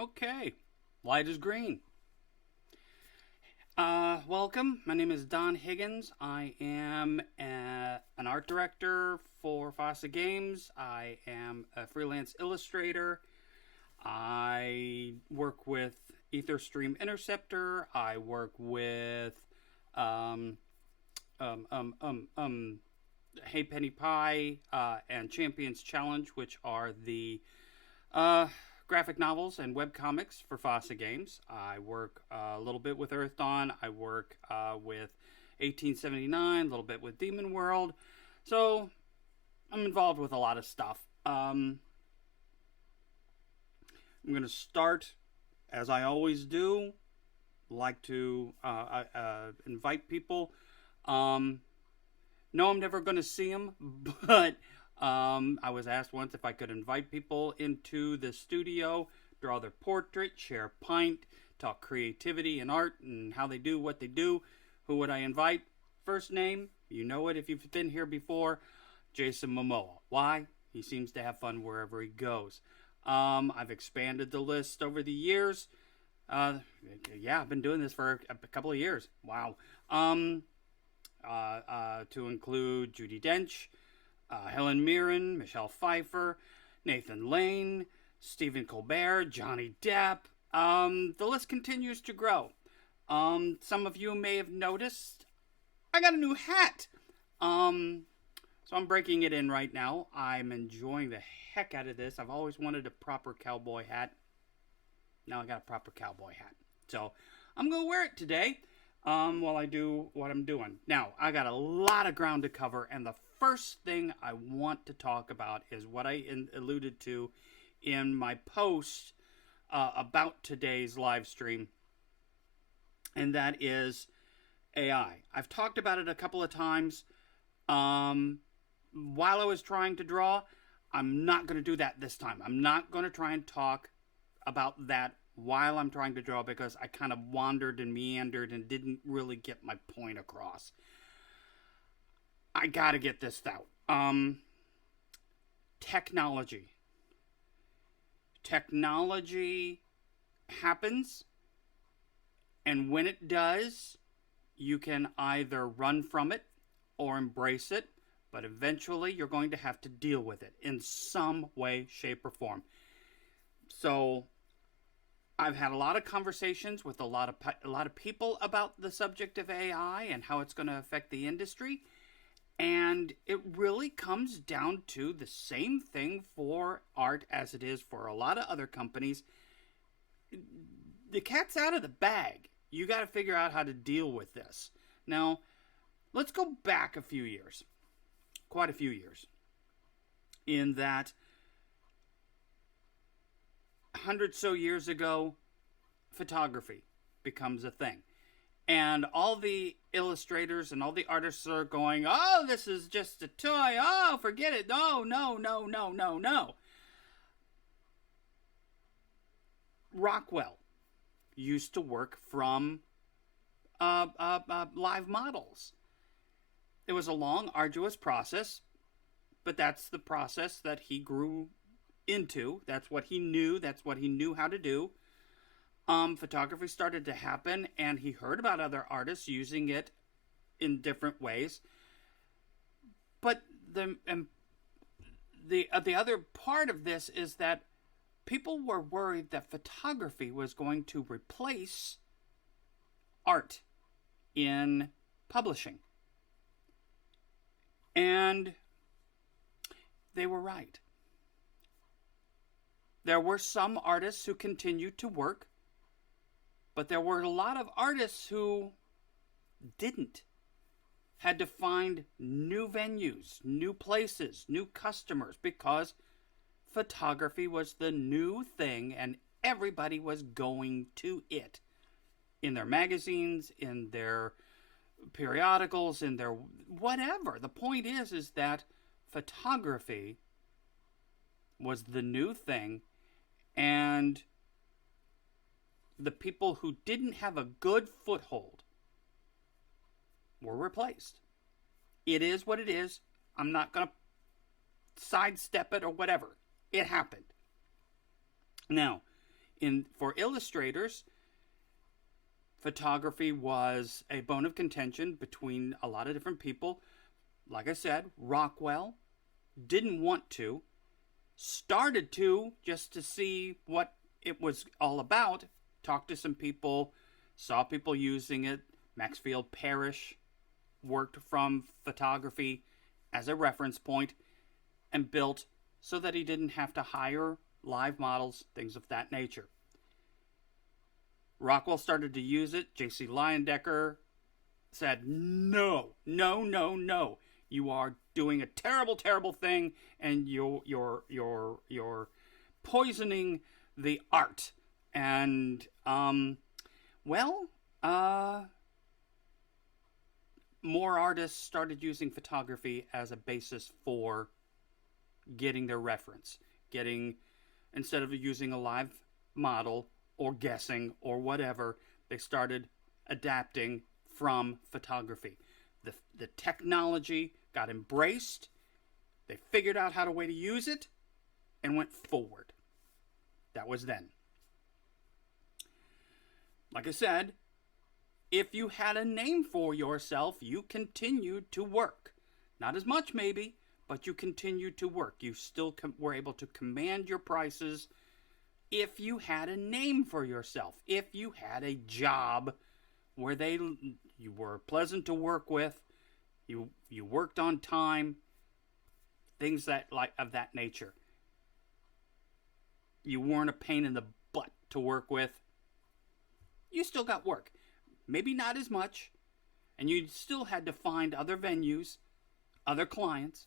Okay, light is green. Welcome. My name is Don Higgins. I am an art director for FASA Games. I am a freelance illustrator. I work with EtherStream Interceptor. I work with um, um, um, um, um, Hey Penny Pie and Champions Challenge, which are the uh, graphic novels and web comics for FASA Games. I work a little bit with Earth Dawn. I work with 1879, a little bit with Demon World. So I'm involved with a lot of stuff. I'm going to start, as I always do, like to invite people. No, I'm never going to see them, but I was asked once if I could invite people into the studio, draw their portrait, share a pint, talk creativity and art and how they do what they do. Who would I invite? First name, you know it if you've been here before, Jason Momoa. Why? He seems to have fun wherever he goes. I've expanded the list over the years. I've been doing this for a couple of years. Wow. To include Judi Dench, Helen Mirren, Michelle Pfeiffer, Nathan Lane, Stephen Colbert, Johnny Depp. The list continues to grow. Some of you may have noticed I got a new hat. So I'm breaking it in right now. I'm enjoying the heck out of this. I've always wanted a proper cowboy hat. Now I got a proper cowboy hat. So I'm going to wear it today while I do what I'm doing. Now, I got a lot of ground to cover, and the first thing I want to talk about is what I alluded to in my post about today's live stream, and that is AI. I've talked about it a couple of times. While I was trying to draw, I'm not going to do that this time. I'm not going to try and talk about that while I'm trying to draw because I kind of wandered and meandered and didn't really get my point across. I got to get this out. Technology. Technology happens, and when it does, you can either run from it or embrace it, but eventually you're going to have to deal with it in some way, shape, or form. So I've had a lot of conversations with a lot of people about the subject of AI and how it's going to affect the industry. And it really comes down to the same thing for art as it is for a lot of other companies. The cat's out of the bag. You got to figure out how to deal with this. Now, let's go back a few years. Quite a few years. In that 100 so years ago, photography becomes a thing. And all the illustrators and all the artists are going, oh, this is just a toy. Oh, forget it. No, no, no, no, no, no. Rockwell used to work from live models. It was a long, arduous process, but that's the process that he grew into. That's what he knew. That's what he knew how to do. Photography started to happen, and he heard about other artists using it in different ways. But the other part of this is that people were worried that photography was going to replace art in publishing. And they were right. There were some artists who continued to work, but there were a lot of artists who didn't. Had to find new venues, new places, new customers, because photography was the new thing and everybody was going to it. In their magazines, in their periodicals, in their whatever. The point is that photography was the new thing, and the people who didn't have a good foothold were replaced. It is what it is. I'm not going to sidestep it or whatever. It happened. Now, for illustrators, photography was a bone of contention between a lot of different people. Like I said, Rockwell didn't want to, started to just to see what it was all about, talked to some people, saw people using it. Maxfield Parrish worked from photography as a reference point and built so that he didn't have to hire live models, things of that nature. Rockwell started to use it. J.C. Leyendecker said, no, no, no, no. You are doing a terrible, terrible thing, and you're poisoning the art. And, more artists started using photography as a basis for getting their reference. Instead of using a live model or guessing or whatever, they started adapting from photography. The technology got embraced. They figured out how to way to use it and went forward. That was then. Like I said, if you had a name for yourself, you continued to work. Not as much, maybe, but you continued to work. You still were able to command your prices if you had a name for yourself. If you had a job where you were pleasant to work with, you worked on time, things of that nature. You weren't a pain in the butt to work with. You still got work. Maybe not as much, and you still had to find other venues, other clients,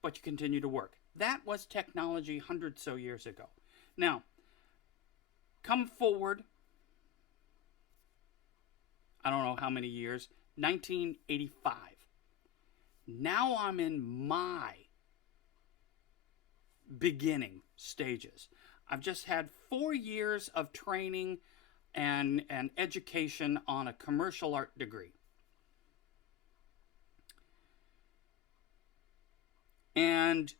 but you continue to work. That was technology 100 so years ago. Now, come forward, I don't know how many years, 1985. Now I'm in my beginning stages. I've just had 4 years of training and education on a commercial art degree. And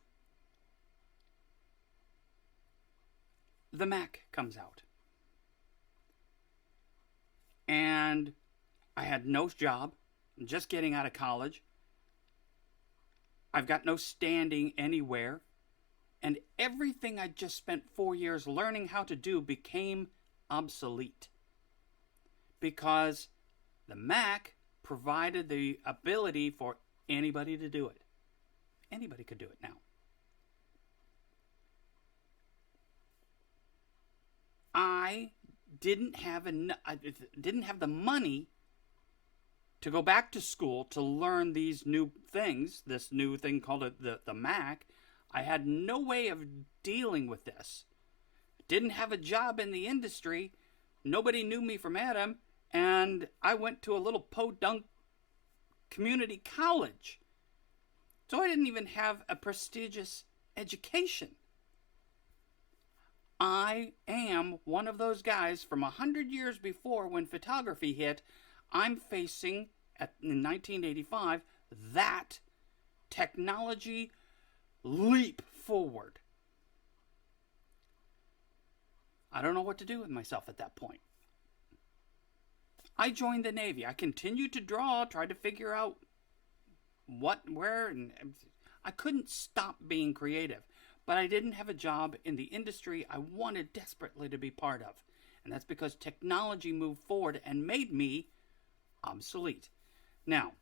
the Mac comes out. And I had no job. I'm just getting out of college. I've got no standing anywhere. And everything I just spent 4 years learning how to do became obsolete. Because the Mac provided the ability for anybody to do it. Anybody could do it now. I didn't have the money to go back to school to learn these new things, this new thing called the Mac. I had no way of dealing with this. Didn't have a job in the industry. Nobody knew me from Adam. And I went to a little podunk community college. So I didn't even have a prestigious education. I am one of those guys from 100 years before when photography hit. I'm facing, in 1985, that technology leap forward. I don't know what to do with myself at that point. I joined the Navy. I continued to draw, tried to figure out what, where, and I couldn't stop being creative. But I didn't have a job in the industry I wanted desperately to be part of. And that's because technology moved forward and made me obsolete. Now,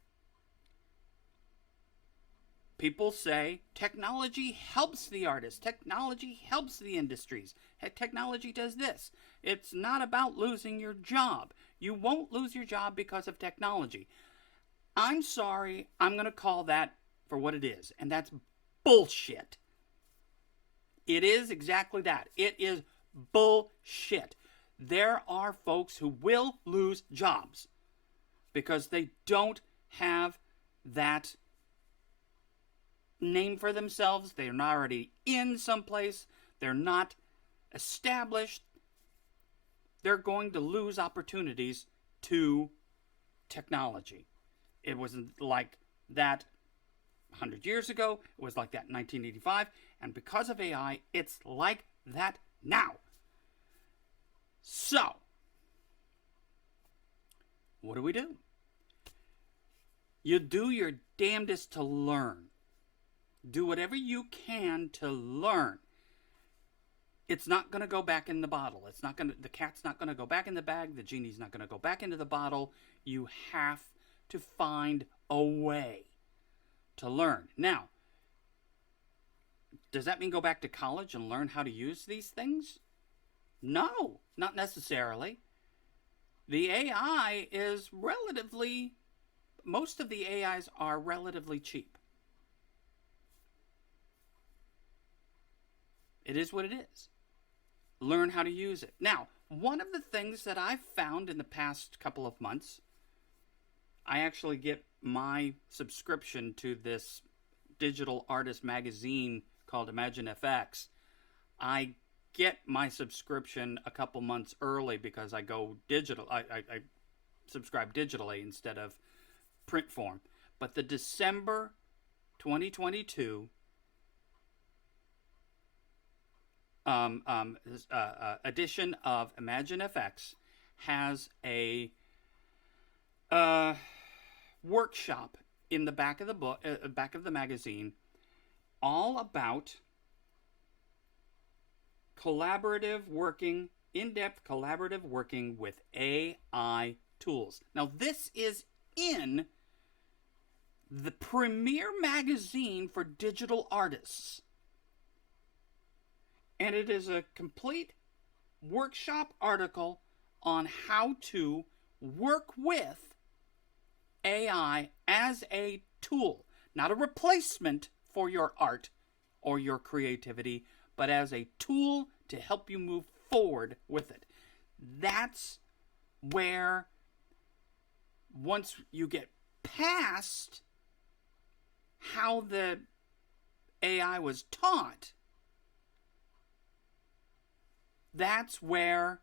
people say technology helps the artist. Technology helps the industries. Technology does this. It's not about losing your job. You won't lose your job because of technology. I'm sorry, I'm going to call that for what it is. And that's bullshit. It is exactly that. It is bullshit. There are folks who will lose jobs because they don't have that name for themselves. They're not already in someplace. They're not established. They're going to lose opportunities to technology. It wasn't like that 100 years ago. It was like that in 1985. And because of AI, it's like that now. So, what do? You do your damnedest to learn. Do whatever you can to learn. It's not going to go back in the bottle. The cat's not going to go back in the bag. The genie's not going to go back into the bottle. You have to find a way to learn. Now, does that mean go back to college and learn how to use these things? No, not necessarily. The AI is most of the AIs are relatively cheap. It is what it is. Learn how to use it. Now, one of the things that I've found in the past couple of months, I actually get my subscription to this digital artist magazine called ImagineFX. I get my subscription a couple months early because I go digital. I subscribe digitally instead of print form. But the December 2022 edition of ImagineFX has a workshop in the back of the book, back of the magazine, all about in-depth collaborative working with AI tools. Now, this is in the premier magazine for digital artists. And it is a complete workshop article on how to work with AI as a tool, not a replacement for your art or your creativity, but as a tool to help you move forward with it. That's where, once you get past how the AI was taught, that's where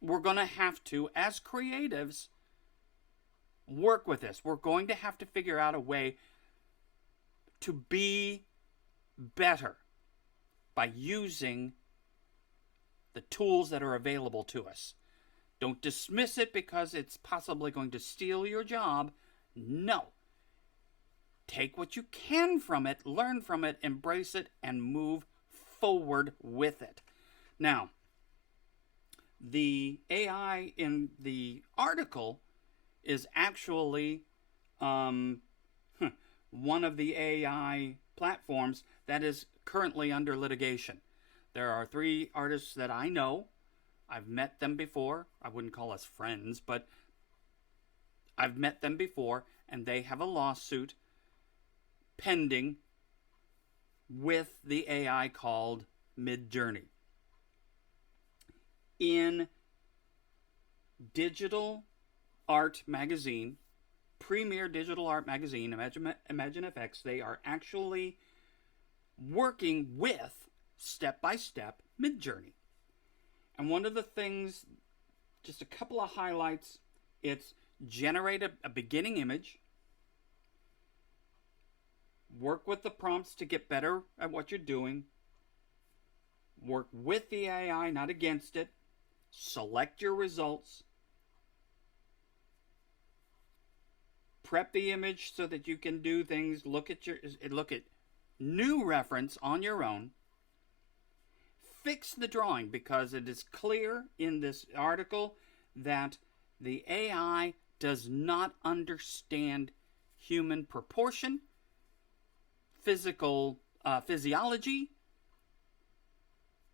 we're going to have to, as creatives, work with this. We're going to have to figure out a way to be better by using the tools that are available to us. Don't dismiss it because it's possibly going to steal your job. No. Take what you can from it, learn from it, embrace it, and move forward with it. Now, the AI in the article is actually one of the AI platforms that is currently under litigation. There are 3 artists that I know. I've met them before. I wouldn't call us friends, but I've met them before, and they have a lawsuit pending with the AI called Midjourney. In digital art magazine, premier digital art magazine, ImagineFX, they are actually working with, step-by-step, Midjourney. And one of the things, just a couple of highlights, it's generate a beginning image, work with the prompts to get better at what you're doing, work with the AI, not against it, select your results, prep the image so that you can do things, look at new reference on your own, fix the drawing, because it is clear in this article that the AI does not understand human proportion, physiology.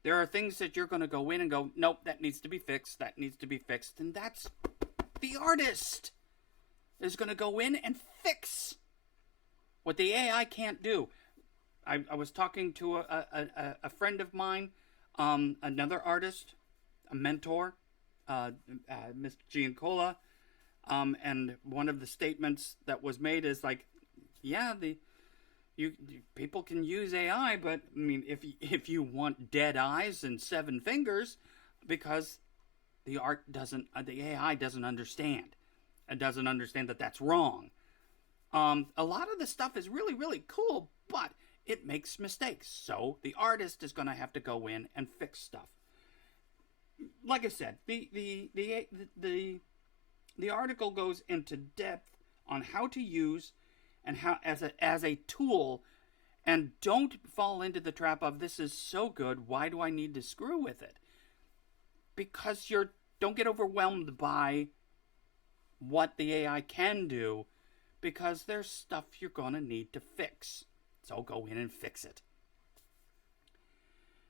There are things that you're going to go in and go, nope, that needs to be fixed, and that's the artist is going to go in and fix what the AI can't do. I was talking to a friend of mine, another artist, a mentor, Mr. Giancola, and one of the statements that was made is like, yeah, people can use AI, but I mean, if you want dead eyes and 7 fingers, because the AI doesn't understand. It doesn't understand that that's wrong. A lot of the stuff is really, really cool, but it makes mistakes. So the artist is going to have to go in and fix stuff. like I said, the article goes into depth on how to use and how as a tool, and don't fall into the trap of this is so good, why do I need to screw with it? Because don't get overwhelmed by what the AI can do, because there's stuff you're going to need to fix. So go in and fix it.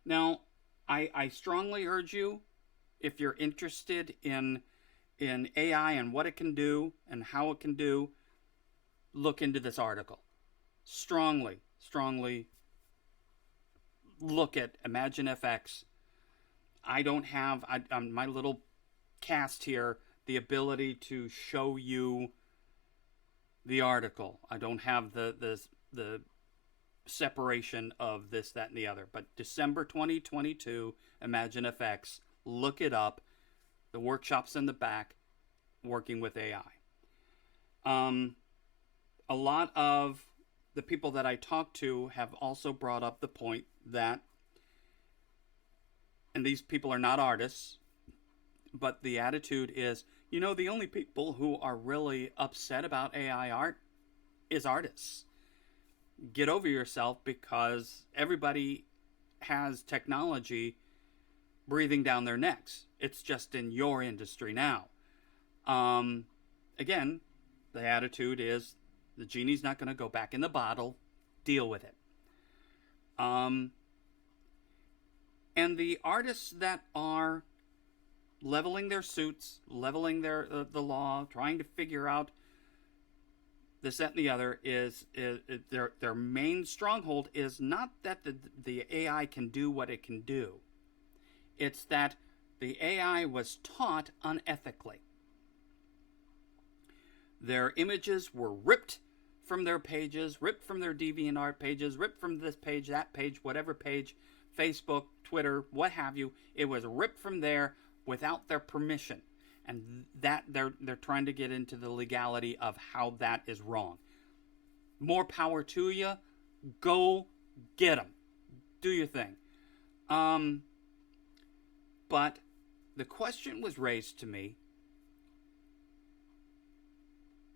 Now, I strongly urge you, if you're interested in AI and what it can do and how it can do, look into this article. Strongly look at ImagineFX. I don't have on my little cast here the ability to show you the article. I don't have the separation of this, that, and the other. But December 2022, ImagineFX, look it up. The workshop's in the back, working with AI. A lot of the people that I talk to have also brought up the point that, and these people are not artists, but the attitude is, the only people who are really upset about AI art is artists. Get over yourself, because everybody has technology breathing down their necks. It's just in your industry now. Again, the attitude is the genie's not going to go back in the bottle. Deal with it. And the artists that are leveling their suits, leveling the law, trying to figure out this, that, and the other, is their main stronghold is not that the AI can do what it can do. It's that the AI was taught unethically. Their images were ripped from their pages, ripped from their DeviantArt pages, ripped from this page, that page, whatever page, Facebook, Twitter, what have you. It was ripped from there without their permission. And that they're trying to get into the legality of how that is wrong. More power to you. Go get them. Do your thing. But the question was raised to me,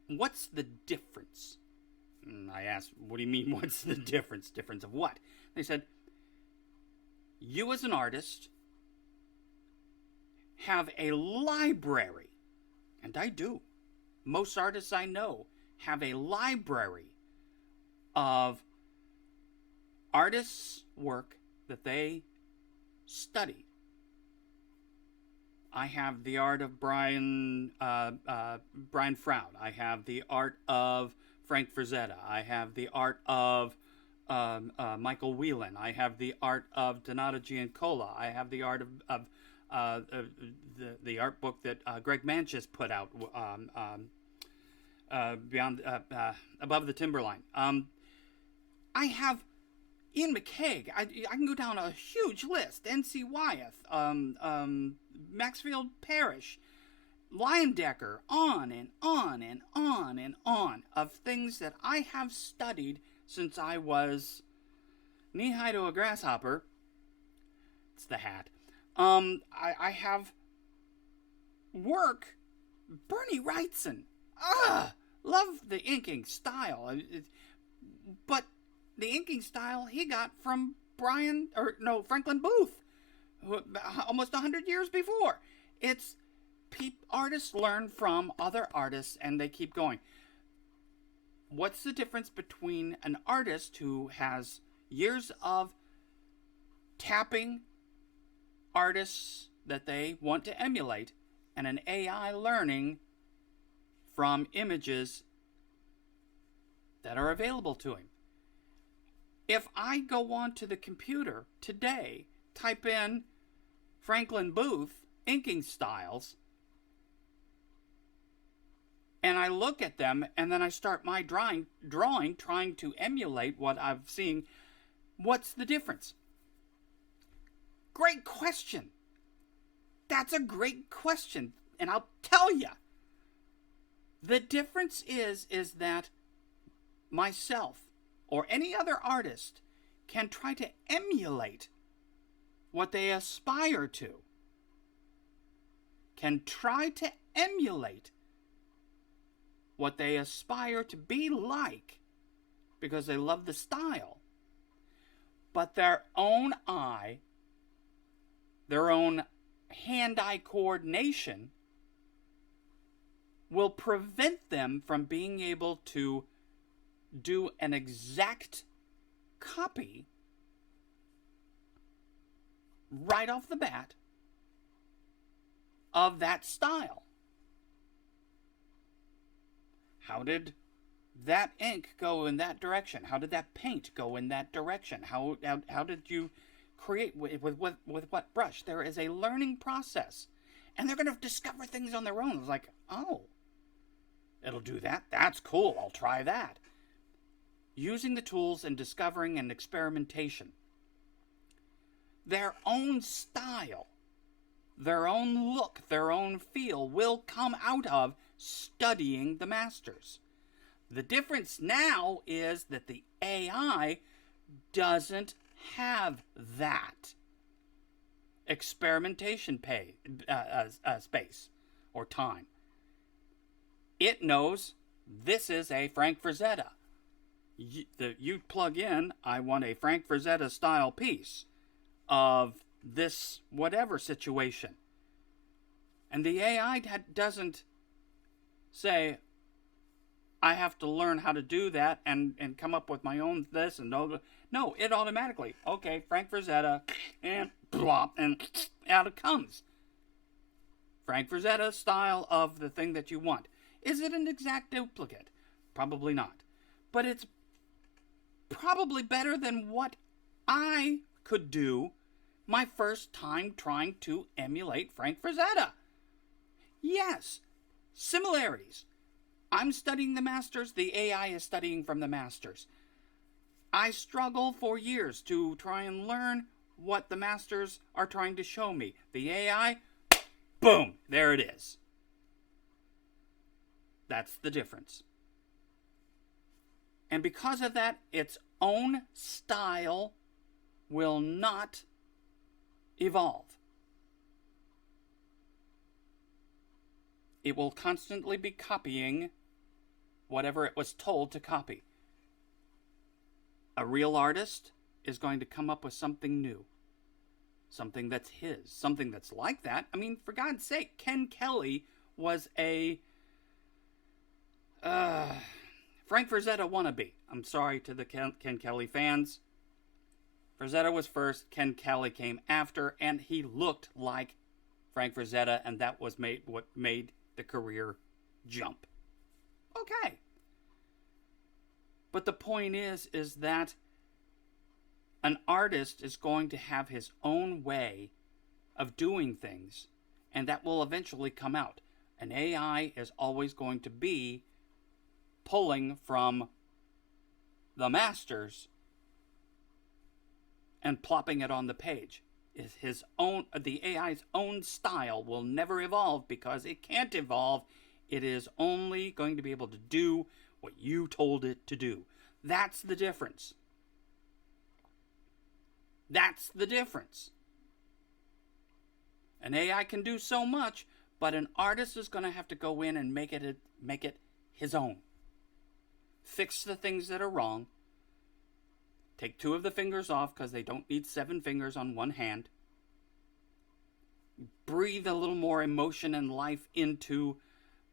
what's the difference? And I asked, what do you mean, what's the difference? Difference of what? They said, you as an artist have a library, and I do. Most artists I know have a library of artists' work that they studied. I have the art of Brian Froud. I have the art of Frank Frazetta. I have the art of Michael Whelan. I have the art of Donato Giancola. I have the art of the art book that Greg Manches put out, beyond Above the Timberline. I have Ian McCaig. I can go down a huge list. N.C. Wyeth, Maxfield Parrish, Leyendecker, on and on and on and on of things that I have studied since I was knee-high to a grasshopper. It's the hat. I have work. Bernie Wrightson. Love the inking style. But the inking style he got from Franklin Booth, almost 100 years before. It's artists learn from other artists, and they keep going. What's the difference between an artist who has years of tapping artists that they want to emulate and an AI learning from images that are available to him? If I go onto the computer today, type in Franklin Booth inking styles, and I look at them, and then I start my drawing, trying to emulate what I'm seeing, what's the difference? Great question. That's a great question. And I'll tell you, the difference is that myself or any other artist can try to emulate what they aspire to. can try to emulate what they aspire to be like because they love the style. But their own eye, their own hand-eye coordination will prevent them from being able to do an exact copy right off the bat of that style. How did that ink go in that direction? How did that paint go in that direction? How did you create with what brush? There is a learning process, and they're going to discover things on their own. It's like, oh, it'll do that. That's cool. I'll try that. Using the tools and discovering and experimentation. Their own style, their own look, their own feel will come out of studying the masters. The difference now is that the AI doesn't have that experimentation space or time. It knows this is a Frank Frazetta. You plug in, I want a Frank Frazetta style piece of this whatever situation. And the AI doesn't say, I have to learn how to do that and come up with my own this and no. No, it automatically, okay, Frank Frazetta, and plop, and out it comes. Frank Frazetta style of the thing that you want. Is it an exact duplicate? Probably not. But it's probably better than what I could do my first time trying to emulate Frank Frazetta. Yes, similarities. I'm studying the masters, the AI is studying from the masters. I struggle for years to try and learn what the masters are trying to show me. The AI, boom, there it is. That's the difference. And because of that, its own style will not evolve. It will constantly be copying whatever it was told to copy. A real artist is going to come up with something new. Something that's his. Something that's like that. I mean, for God's sake, Ken Kelly was a Frank Frazetta wannabe. I'm sorry to the Ken Kelly fans. Frazetta was first, Ken Kelly came after, and he looked like Frank Frazetta, and that was what made the career jump. Okay. But the point is that an artist is going to have his own way of doing things, and that will eventually come out. An AI is always going to be pulling from the masters and plopping it on the page. The AI's own style will never evolve because it can't evolve. It is only going to be able to do what you told it to do. That's the difference. That's the difference. An AI can do so much, but an artist is going to have to go in and make it his own. Fix the things that are wrong. Take 2 of the fingers off because they don't need 7 fingers on one hand. Breathe a little more emotion and life into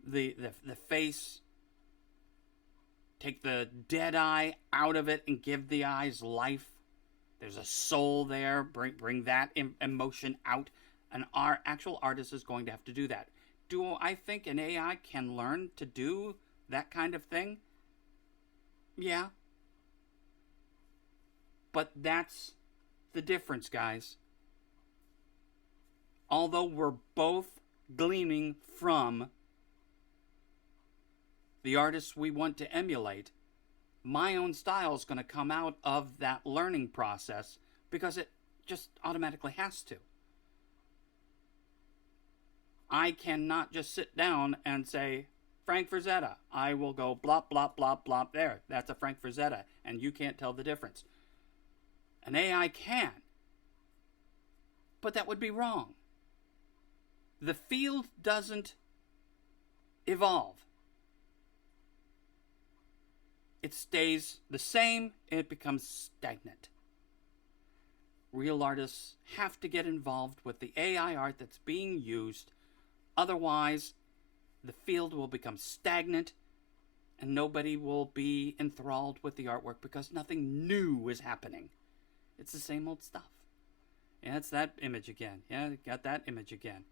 the face. Take the dead eye out of it and give the eyes life. There's a soul there. Bring that emotion out. An actual artist is going to have to do that. Do I think an AI can learn to do that kind of thing? Yeah. But that's the difference, guys. Although we're both gleaning from the artists we want to emulate, my own style is going to come out of that learning process because it just automatically has to. I cannot just sit down and say, Frank Frazetta. I will go blop, blop, blop, blop. There, that's a Frank Frazetta, and you can't tell the difference. An AI can, but that would be wrong. the field doesn't evolve. It stays the same and it becomes stagnant. Real artists have to get involved with the AI art that's being used. Otherwise, the field will become stagnant and nobody will be enthralled with the artwork because nothing new is happening. It's the same old stuff. Yeah, it's that image again. Yeah, got that image again.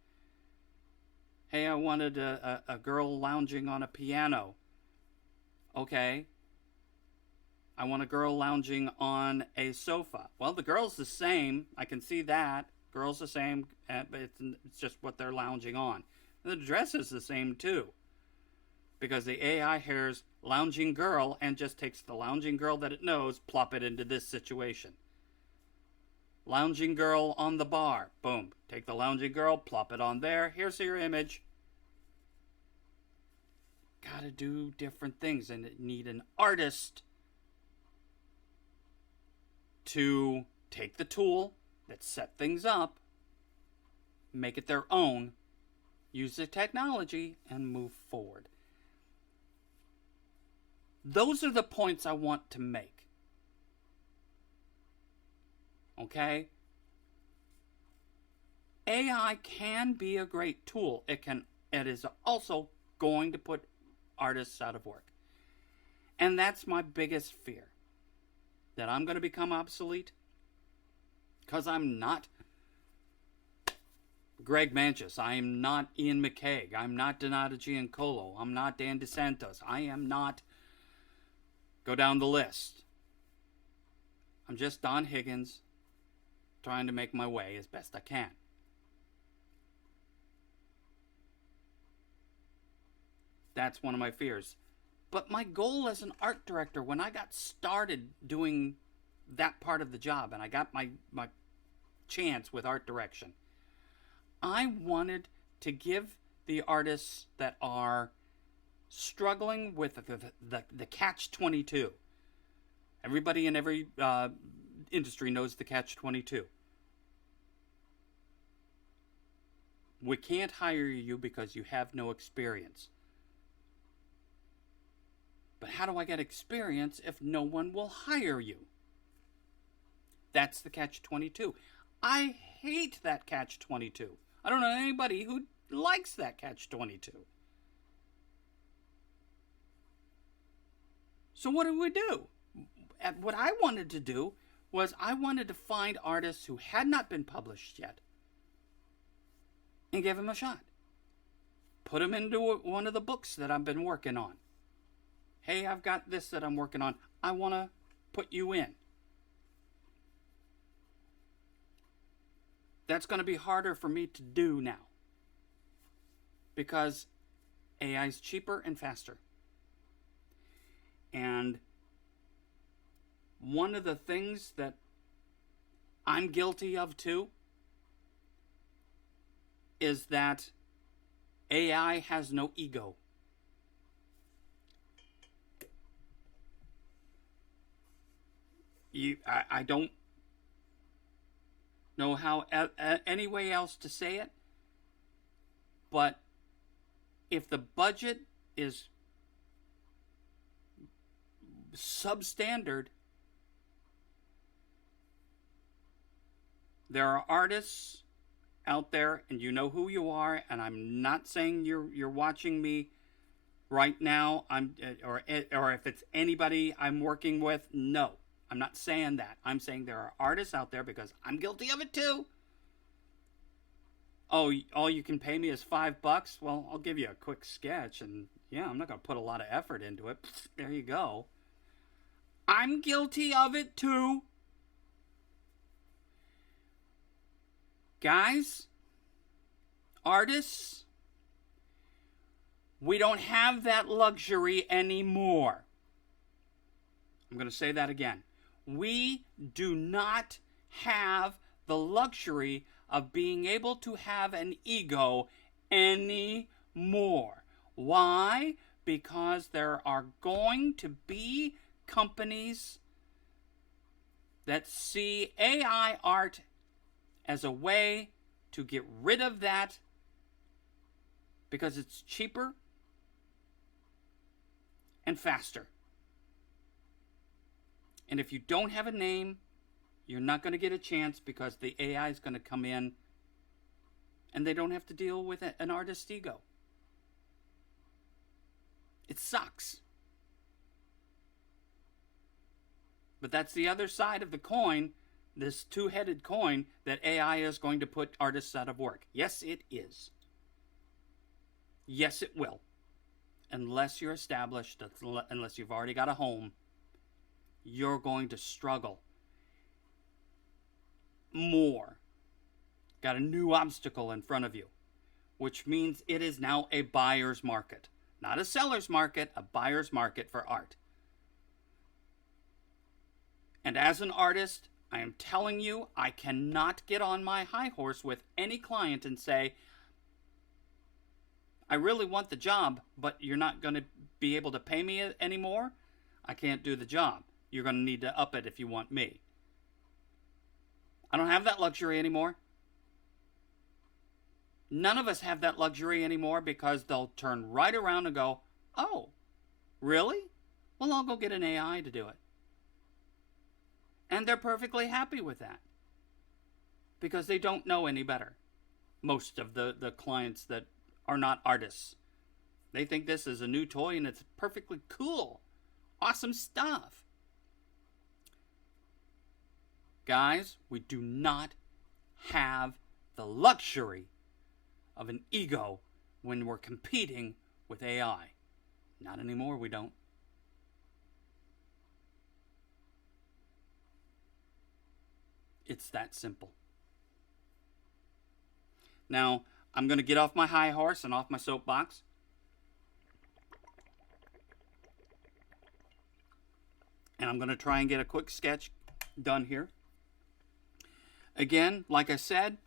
Hey, I wanted a girl lounging on a piano. Okay. I want a girl lounging on a sofa. Well, the girl's the same. I can see that. Girl's the same, but it's just what they're lounging on. The dress is the same, too. Because the AI hears lounging girl and just takes the lounging girl that it knows, plop it into this situation. Lounging girl on the bar. Boom. Take the lounging girl, plop it on there. Here's your image. Gotta do different things and need an artist to take the tool that set things up, make it their own, use the technology, and move forward. Those are the points I want to make. Okay? AI can be a great tool. It is also going to put artists out of work. And that's my biggest fear. That I'm going to become obsolete. Because I'm not Greg Manchus. I am not Ian McCaig. I'm not Donato Giancolo. I'm not Dan DeSantos. I am not... Go down the list. I'm just Don Higgins trying to make my way as best I can. That's one of my fears. But my goal as an art director, when I got started doing that part of the job, and I got my chance with art direction, I wanted to give the artists that are struggling with the catch-22. Everybody in every industry knows the catch-22. We can't hire you because you have no experience. But how do I get experience if no one will hire you? That's the catch-22. I hate that catch-22. I don't know anybody who likes that catch-22. So what do we do? And what I wanted to do was I wanted to find artists who had not been published yet and give them a shot. Put them into one of the books that I've been working on. Hey, I've got this that I'm working on. I want to put you in. That's going to be harder for me to do now because AI is cheaper and faster. And one of the things that I'm guilty of too is that AI has no ego. I don't know how any way else to say it, but if the budget is substandard, there are artists out there, and you know who you are, and I'm not saying you're watching me right now. Or if it's anybody I'm working with, no. I'm not saying that. I'm saying there are artists out there because I'm guilty of it too. Oh, all you can pay me is $5? Well, I'll give you a quick sketch, and yeah, I'm not going to put a lot of effort into it. There you go. I'm guilty of it too. Guys, artists, we don't have that luxury anymore. I'm going to say that again. We do not have the luxury of being able to have an ego anymore. Why? Because there are going to be companies that see AI art as a way to get rid of that because it's cheaper and faster. And if you don't have a name, you're not going to get a chance because the AI is going to come in and they don't have to deal with an artist's ego. It sucks. But that's the other side of the coin, this two-headed coin, that AI is going to put artists out of work. Yes, it is. Yes, it will. Unless you're established, unless you've already got a home, you're going to struggle more. Got a new obstacle in front of you, which means it is now a buyer's market. Not a seller's market, a buyer's market for art. And as an artist, I am telling you, I cannot get on my high horse with any client and say, I really want the job, but you're not going to be able to pay me anymore. I can't do the job. You're going to need to up it if you want me. I don't have that luxury anymore. None of us have that luxury anymore because they'll turn right around and go, oh, really? Well, I'll go get an AI to do it. And they're perfectly happy with that because they don't know any better. Most of the clients that are not artists, they think this is a new toy and it's perfectly cool. Awesome stuff. Guys, we do not have the luxury of an ego when we're competing with AI. Not anymore, we don't. It's that simple. Now, I'm going to get off my high horse and off my soapbox. And I'm going to try and get a quick sketch done here. Again, like I said,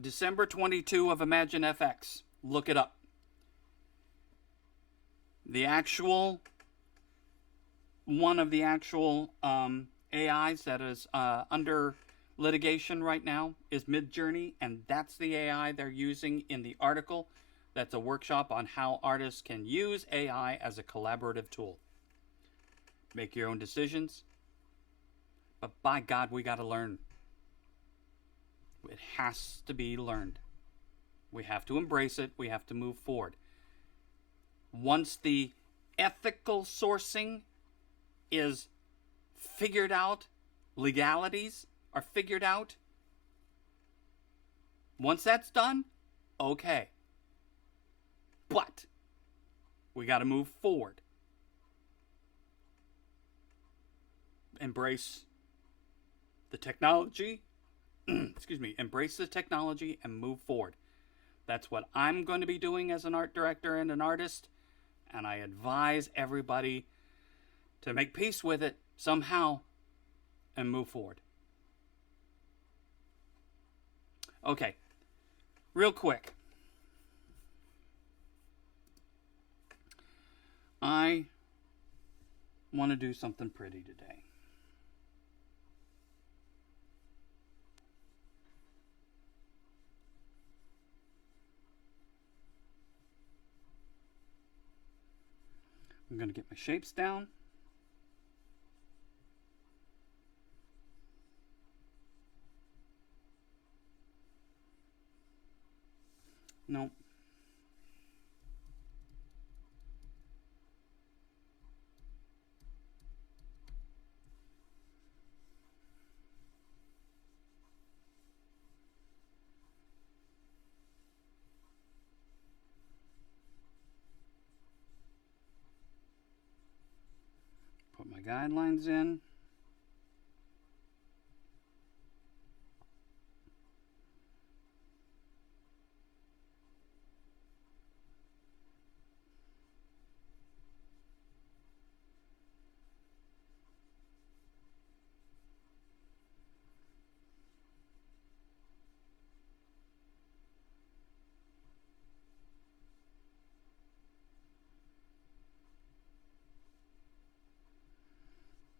December 22 of Imagine FX. Look it up. The actual, one of the actual AIs that is under litigation right now is Midjourney, and that's the AI they're using in the article. That's a workshop on how artists can use AI as a collaborative tool. Make your own decisions, but by God, we got to learn. It has to be learned. We have to embrace it. We have to move forward. Once the ethical sourcing is figured out, legalities are figured out, once that's done, okay. But we got to move forward. Embrace the technology. Excuse me. Embrace the technology and move forward. That's what I'm going to be doing as an art director and an artist. And I advise everybody to make peace with it somehow and move forward. Okay. Real quick. I want to do something pretty today. I'm going to get my shapes down. Nope. Put my guidelines in.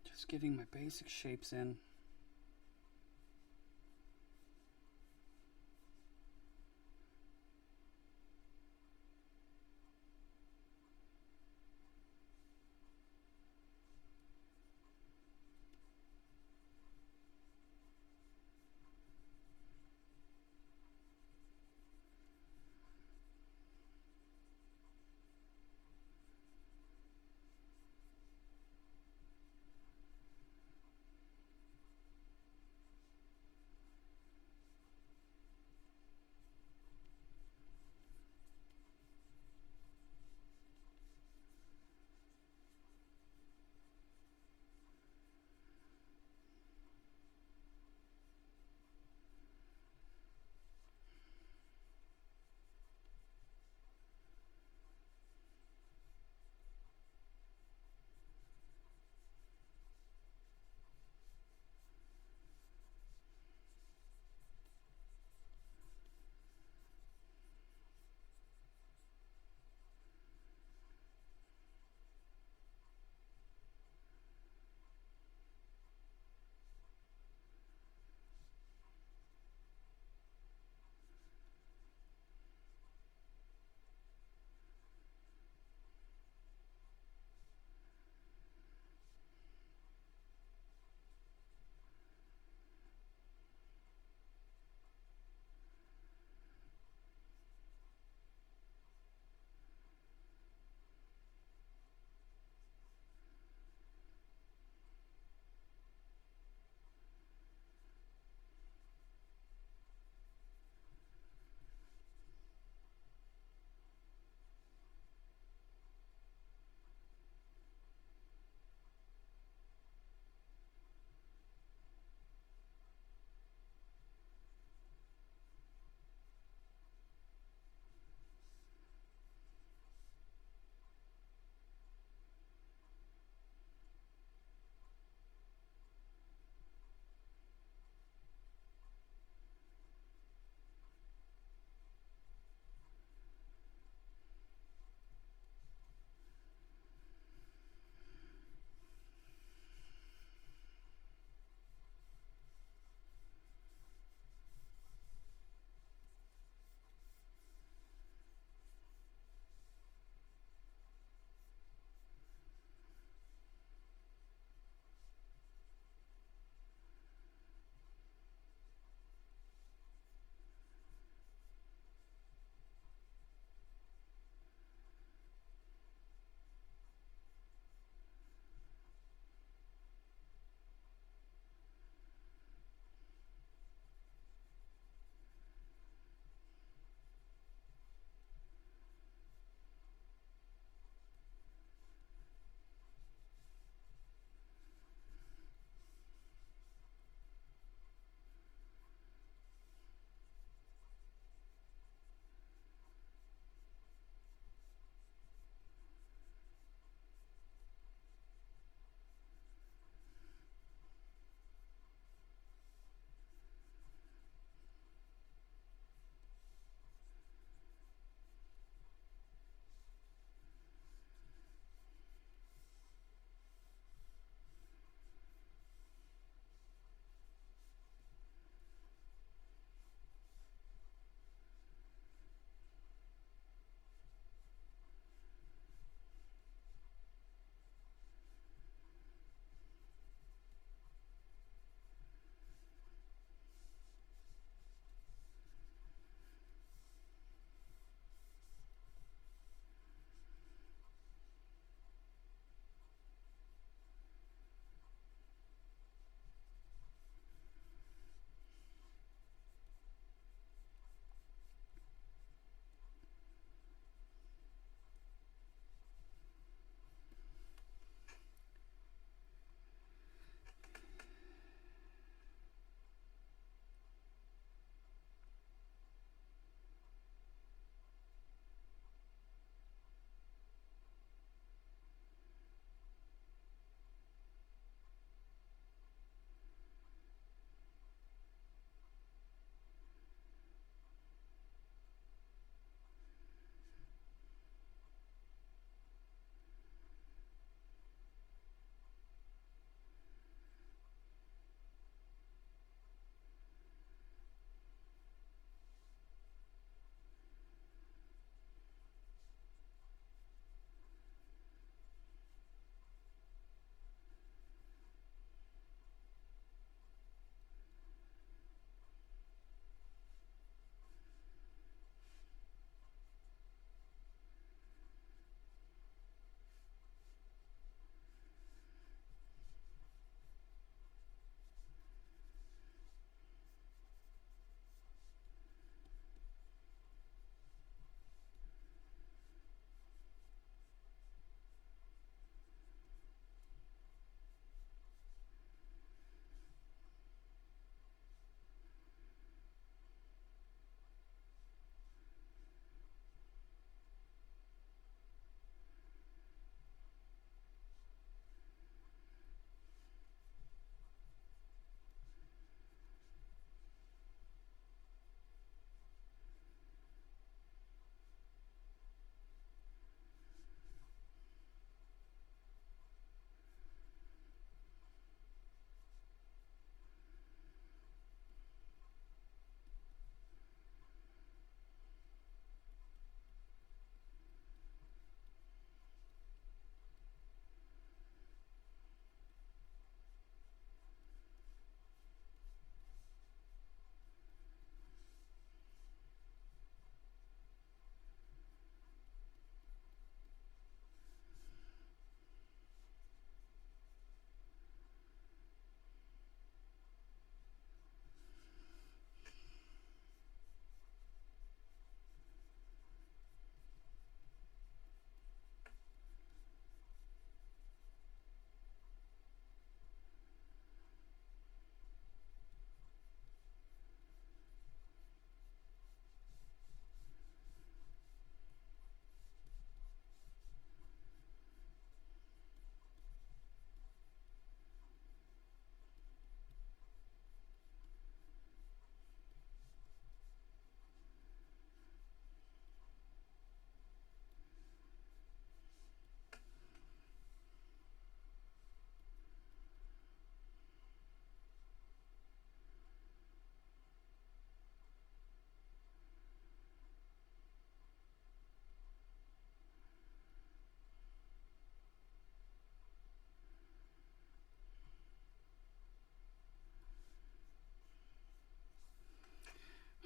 Just getting my basic shapes in.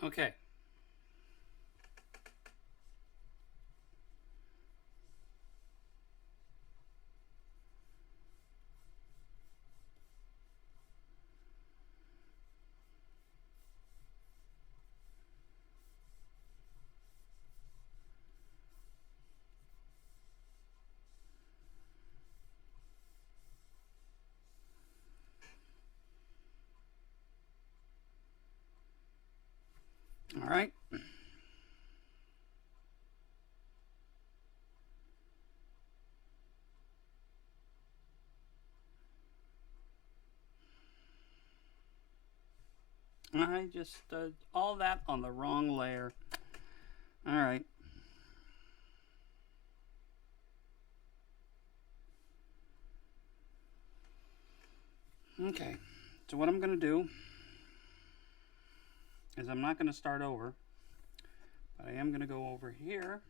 Okay. All right. I just all that on the wrong layer. All right. Okay. So what I'm going to do is I'm not going to start over, but I am going to go over here.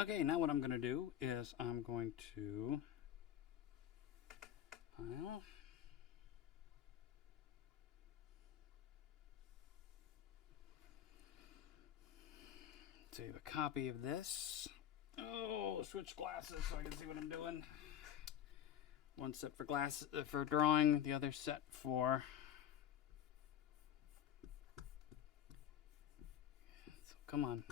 Okay, now what I'm going to do is I'm going to File. Save a copy of this. Oh, switch glasses so I can see what I'm doing. One set for for drawing, the other set for. So come on.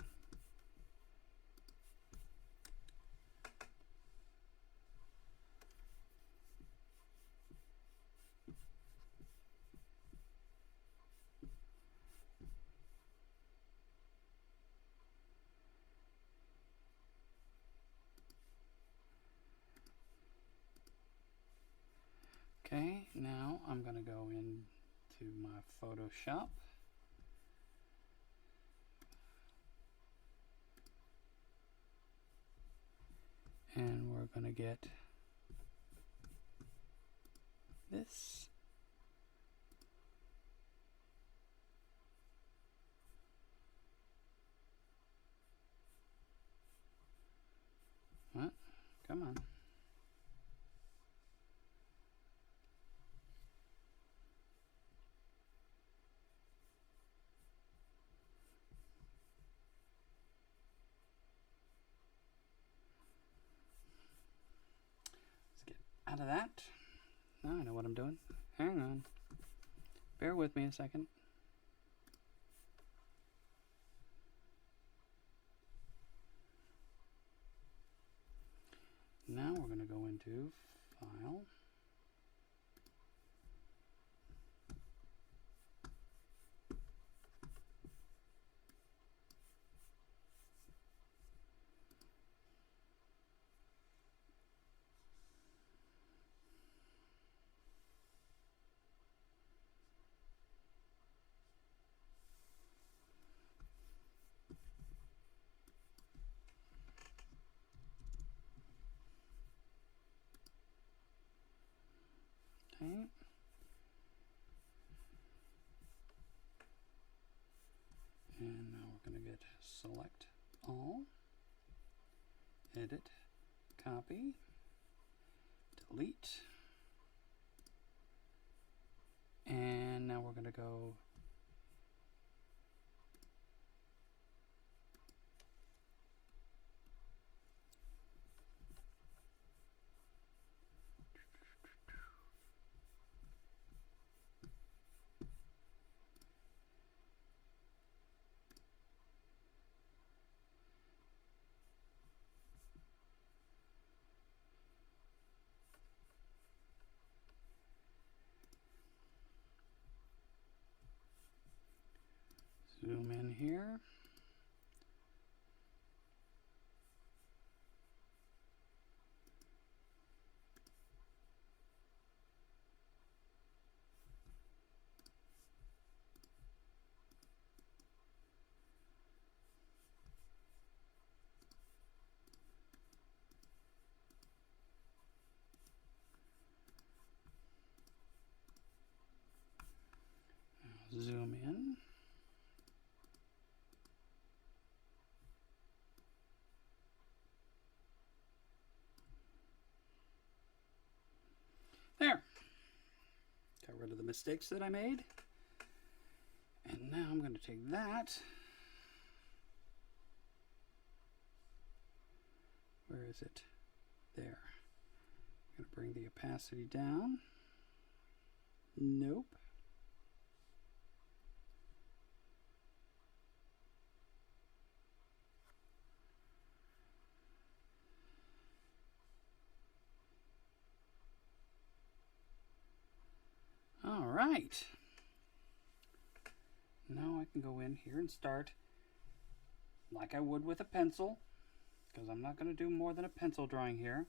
Okay, now I'm going to go into my Photoshop. And we're going to get this. What? Come on. Out of that. Now I know what I'm doing. Hang on. Bear with me a second. Now we're going to go into File. Okay. And now we're going to get Select All, Edit, Copy, Delete, and now we're going to go zoom in here. Zoom in. There. Got rid of the mistakes that I made. And now I'm going to take that. Where is it? There. I'm going to bring the opacity down. Nope. All right. Now I can go in here and start like I would with a pencil, because I'm not going to do more than a pencil drawing here.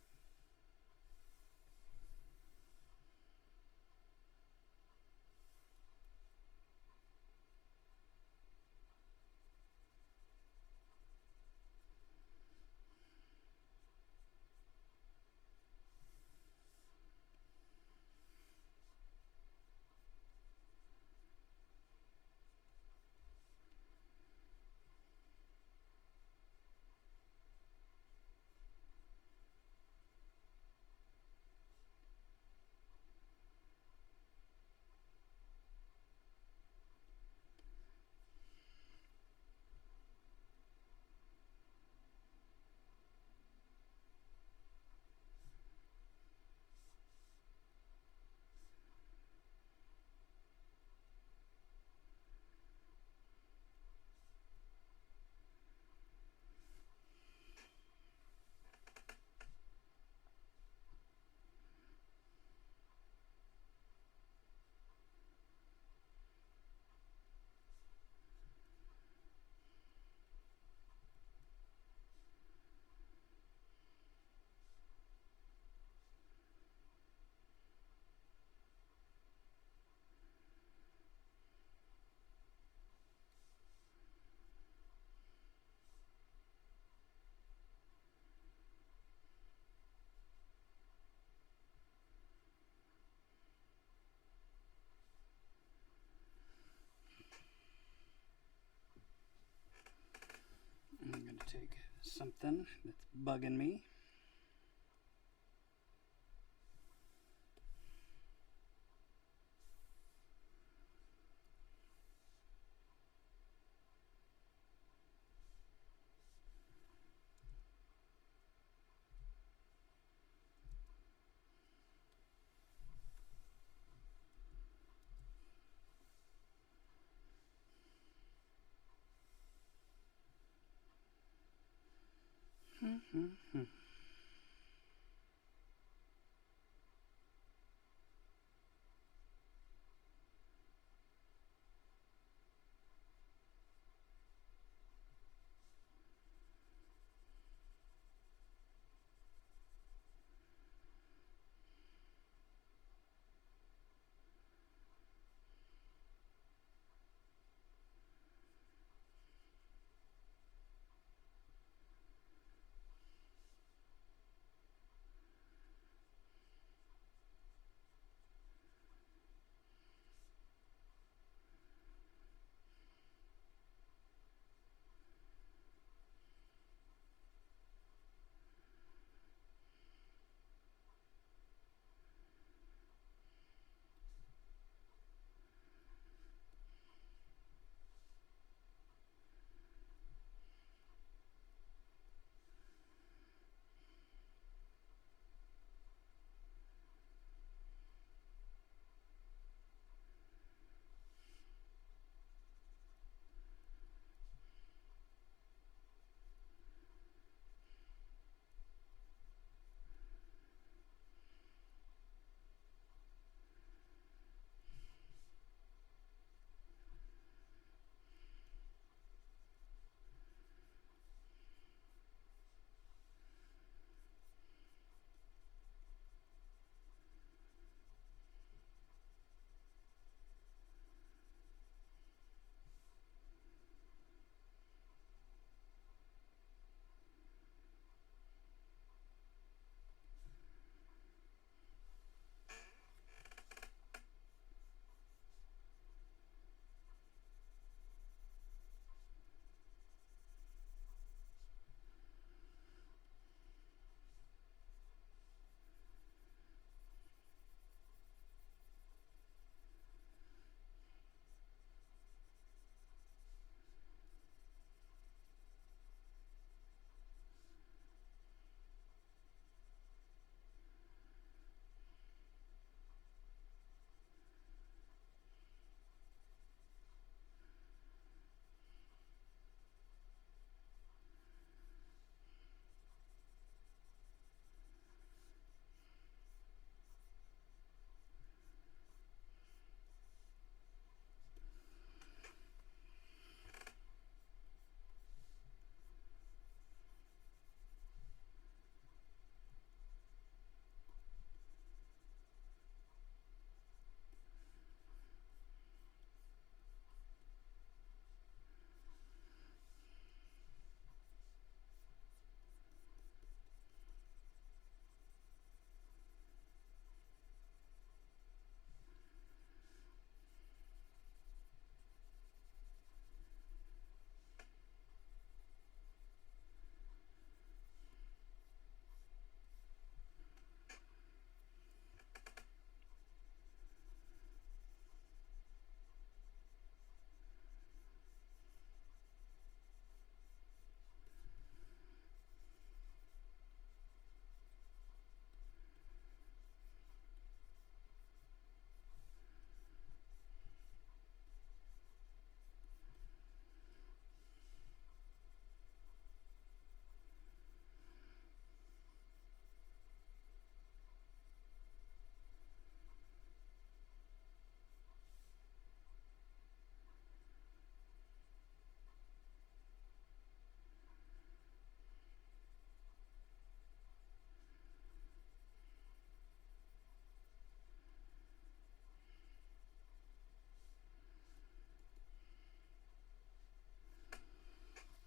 something that's bugging me.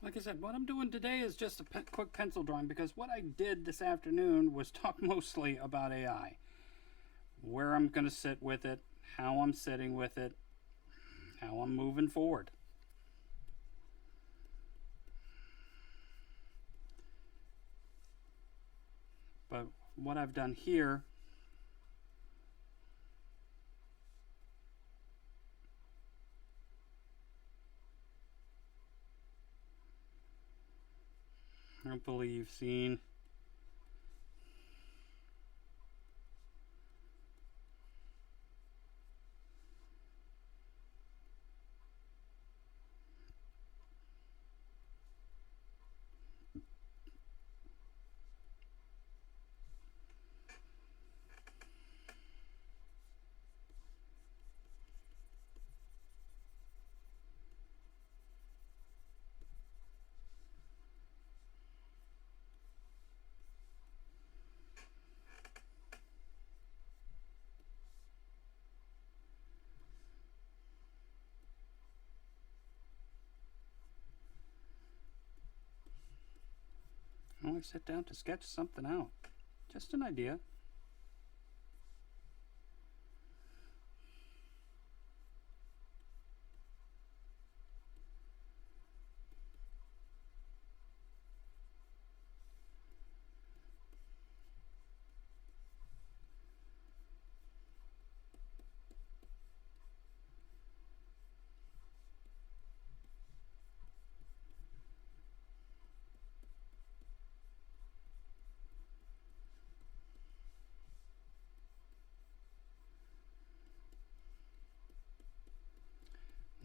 Like I said, what I'm doing today is just a quick pencil drawing because what I did this afternoon was talk mostly about AI. Where I'm going to sit with it, how I'm sitting with it, how I'm moving forward. what I've done here hopefully you've seen. I always sit down to sketch something out. Just an idea.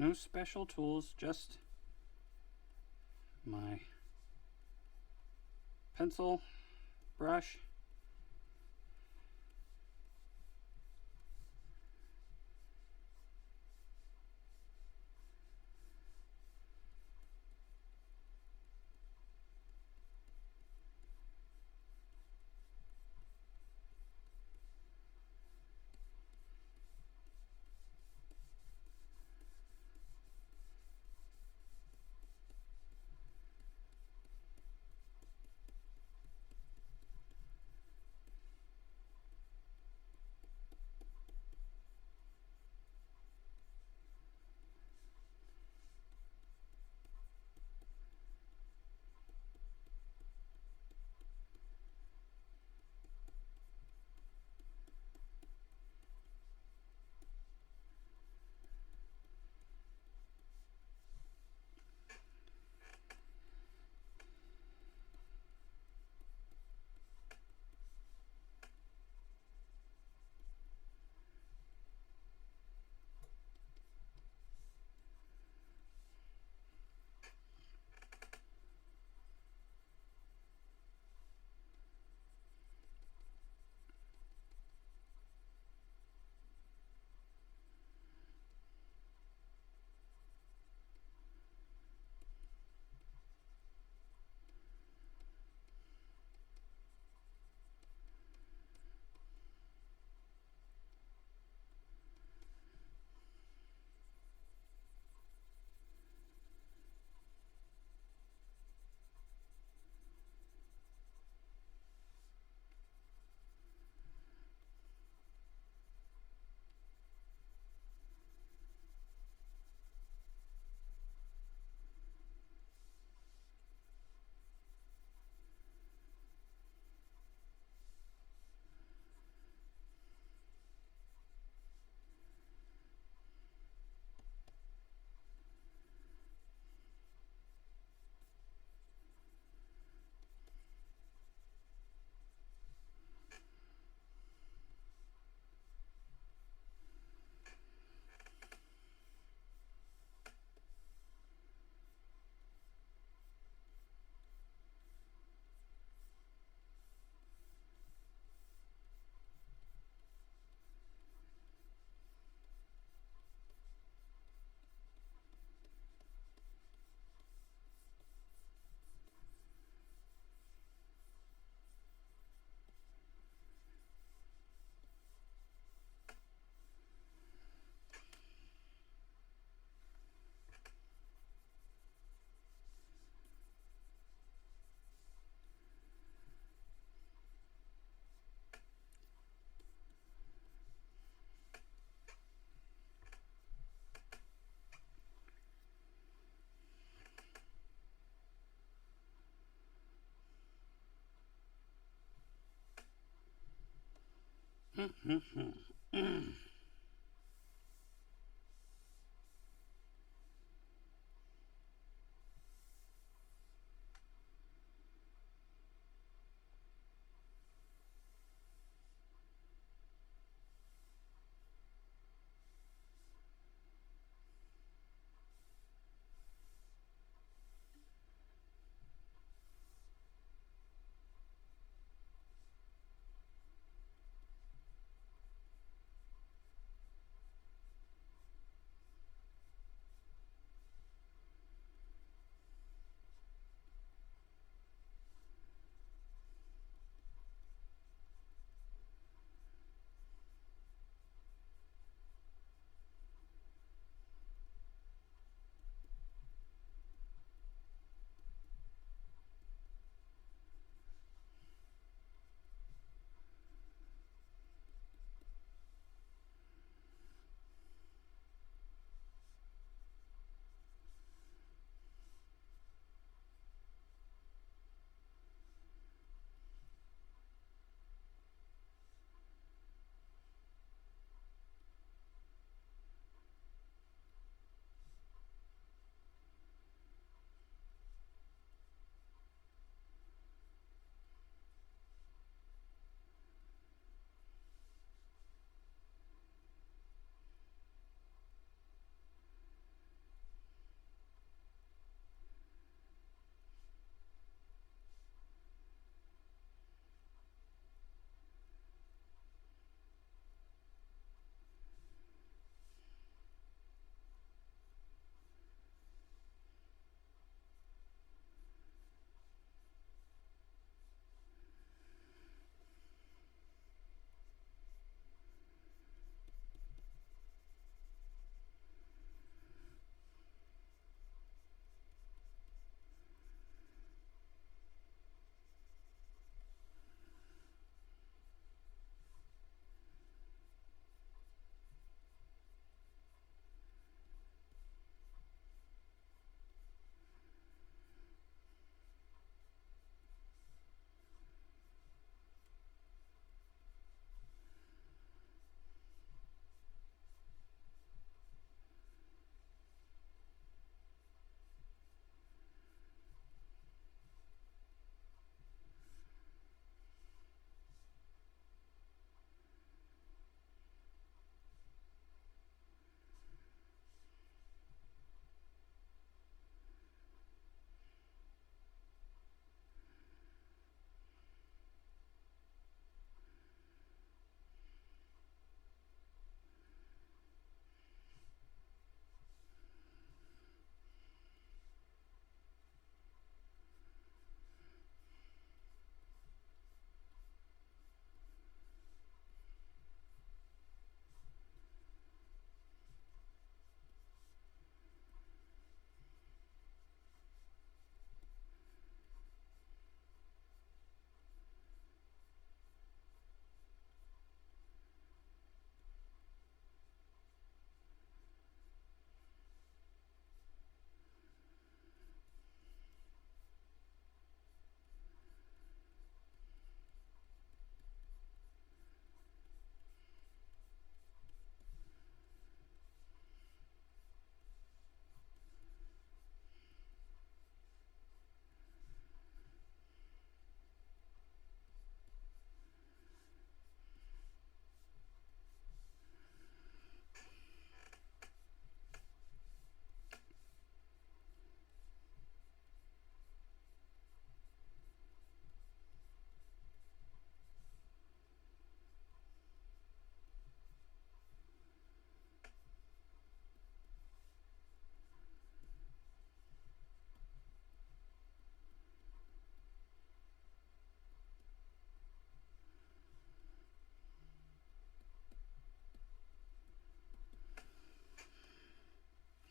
No special tools, just my pencil, brush,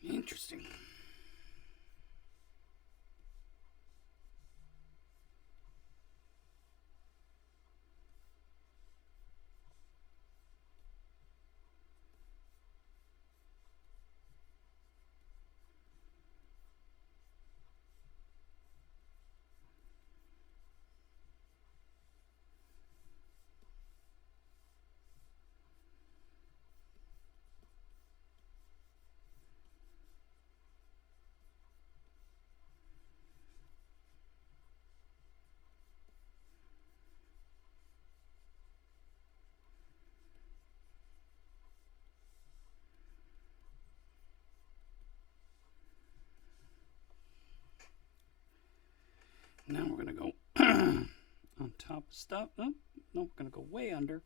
Interesting. Now we're going to go on top of stuff. Oh, no, we're going to go way under.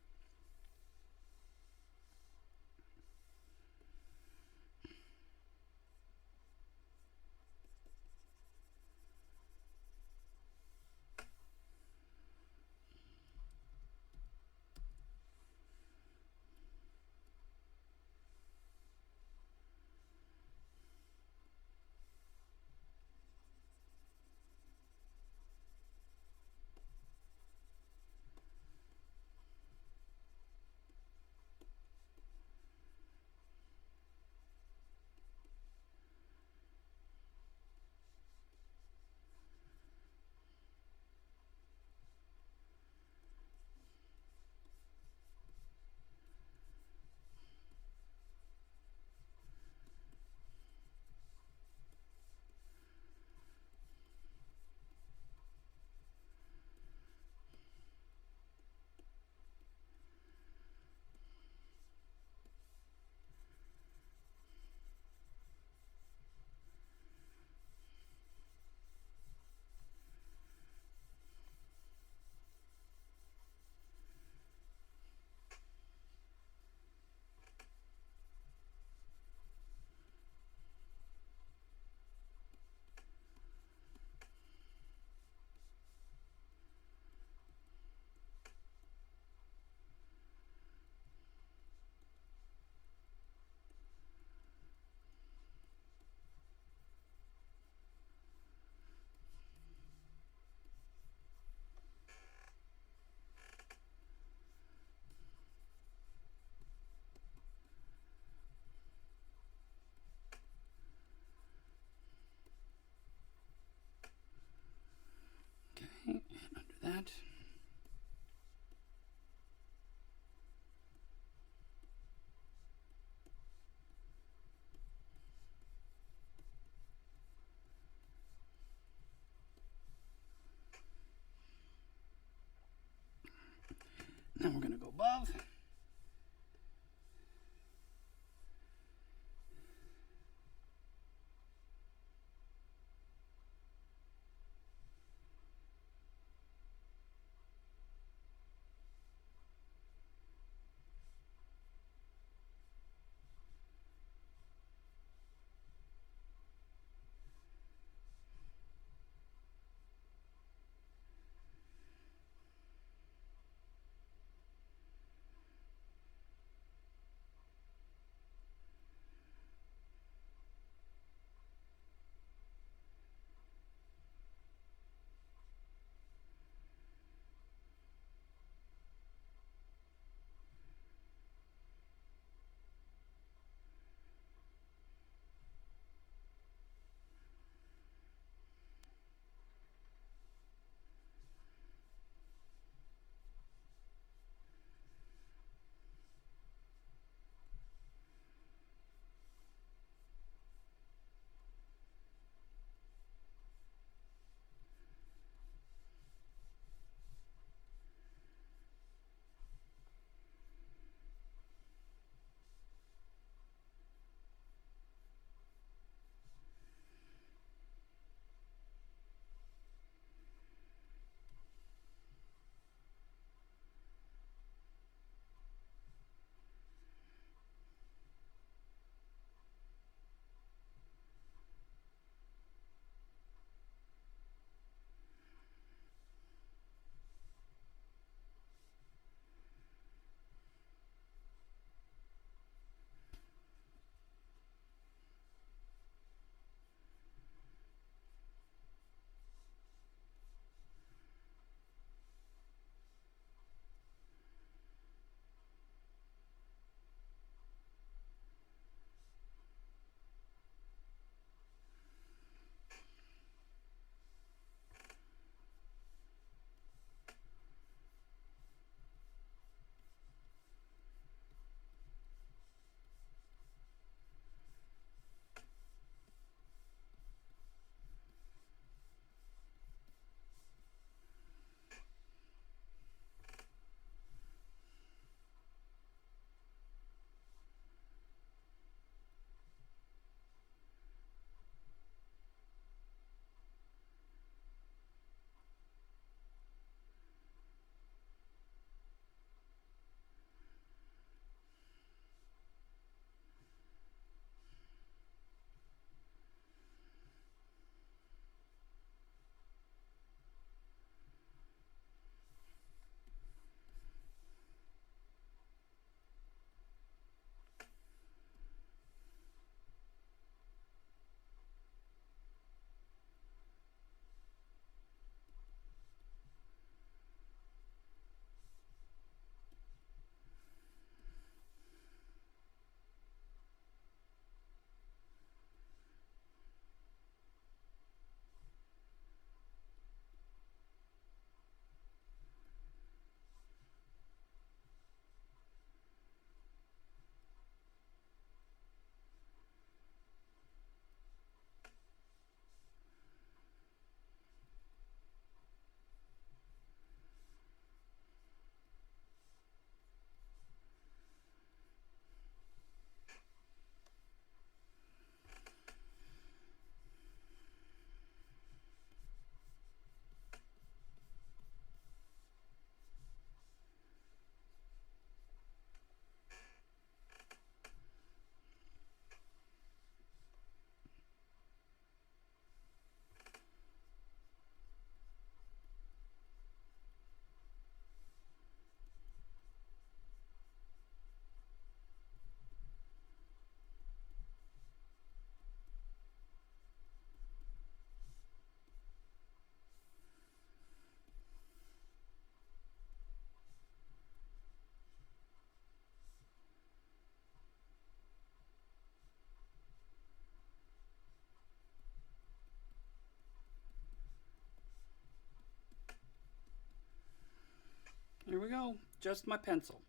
just my pencil.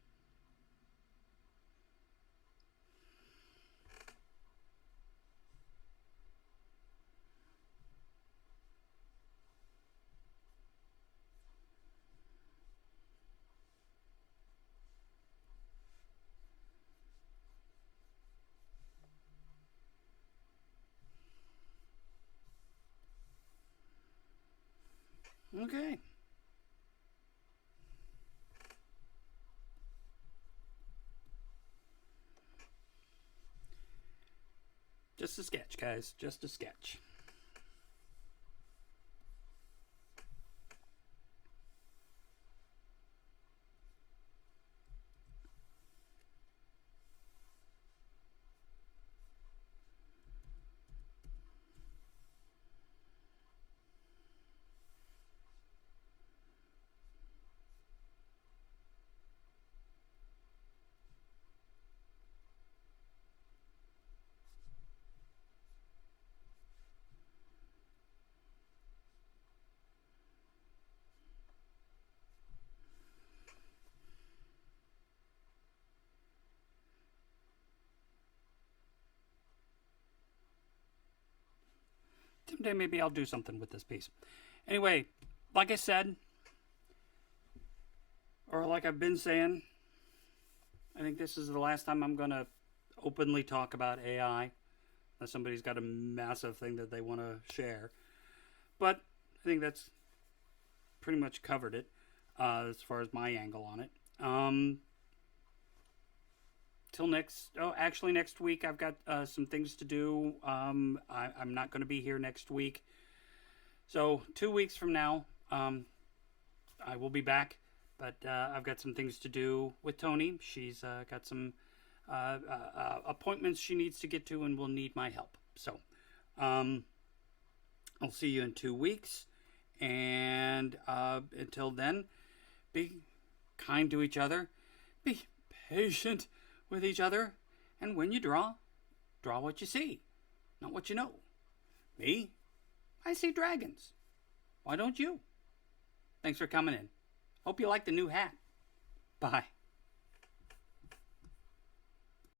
Okay. Just a sketch, guys. Just a sketch. Someday maybe I'll do something with this piece. Anyway, like I said, or like I've been saying, I think this is the last time I'm going to openly talk about AI, unless somebody's got a massive thing that they want to share. But I think that's pretty much covered it as far as my angle on it. Till next, actually next week I've got some things to do. I'm not going to be here next week. So 2 weeks from now, I will be back. But I've got some things to do with Tony. She's got some appointments she needs to get to and will need my help. So I'll see you in 2 weeks. And until then, be kind to each other. Be patient with each other. And when you draw what you see, not what you know. Me, I see dragons. Why don't you? Thanks for coming in. Hope you like the new hat. Bye.